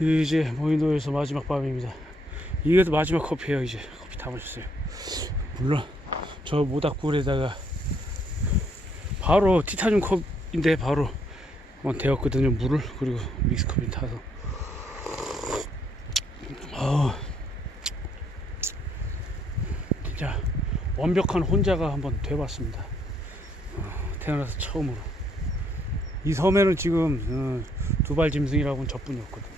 이제 무인도에서 마지막 밤입니다. 이게 마지막 커피예요. 이제 커피 다 마셨어요. 물론 저 모닥불에다가 바로 티타늄 컵인데 바로 데웠거든요. 물을. 그리고 믹스컵에 타서 진짜 완벽한 혼자가 한번 돼봤습니다. 태어나서 처음으로. 이 섬에는 지금 두발 짐승이라고는 저뿐이 없거든요.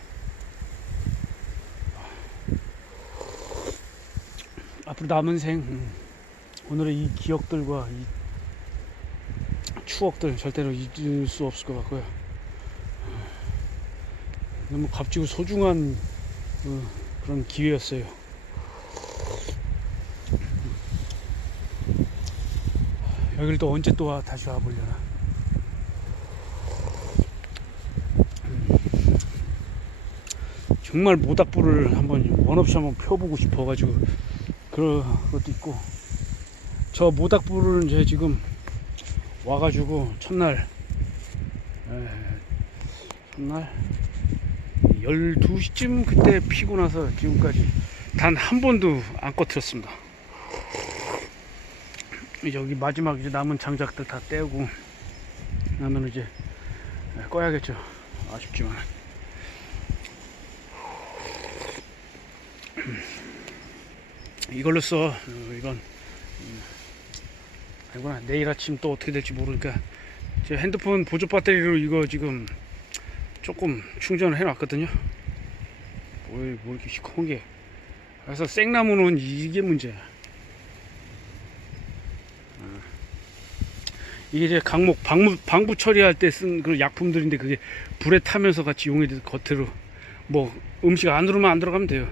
앞으로 남은 생 오늘의 이 기억들과 이 추억들 절대로 잊을 수 없을 것 같고요. 너무 값지고 소중한 그런 기회였어요. 여기를 또 언제 또 다시 와보려나. 정말 모닥불을 한번 원없이 한번 펴보고 싶어가지고 그런 것도 있고, 저 모닥불을 이제 지금 와가지고 첫날 12시쯤 그때 피고 나서 지금까지 단 한 번도 안 꺼뜨렸습니다. 여기 마지막 이제 남은 장작들 다 떼고 나면 이제 꺼야겠죠. 아쉽지만. 이걸로써 이건 아니구나. 내일 아침 또 어떻게 될지 모르니까 제 핸드폰 보조 배터리로 이거 지금 조금 충전을 해 놨거든요. 뭐 이렇게 시커먼 게. 그래서 생나무는 이게 문제야. 이게 이제 방부 처리할 때 쓴 그 약품들인데 그게 불에 타면서 같이 용이 돼서 겉으로 뭐 음식 안으로만 안 들어가면 돼요.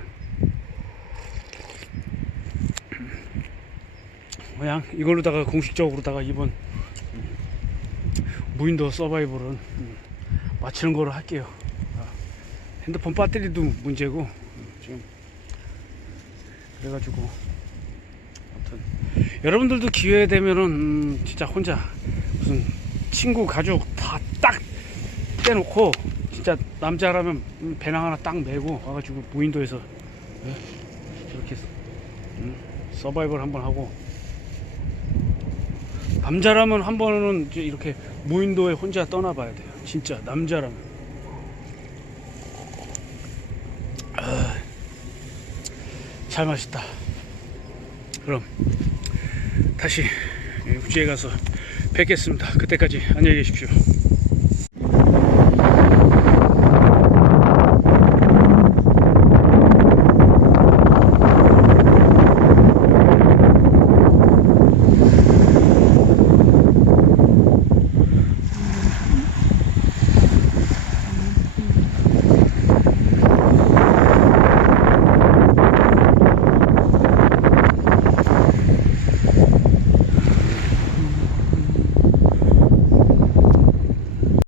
그냥 이걸로다가 공식적으로다가 이번 무인도 서바이벌은 마치는 거로 할게요. 핸드폰 배터리도 문제고 지금 그래가지고 아무튼 여러분들도 기회 되면은 진짜 혼자 무슨 친구 가족 다 딱 떼놓고 진짜 남자라면 배낭 하나 딱 메고 와가지고 무인도에서 이렇게 서바이벌 한번 하고, 남자라면 한 번은 이렇게 무인도에 혼자 떠나봐야 돼요. 진짜 남자라면. 잘 마셨다. 그럼 다시 육지에 가서 뵙겠습니다. 그때까지 안녕히 계십시오.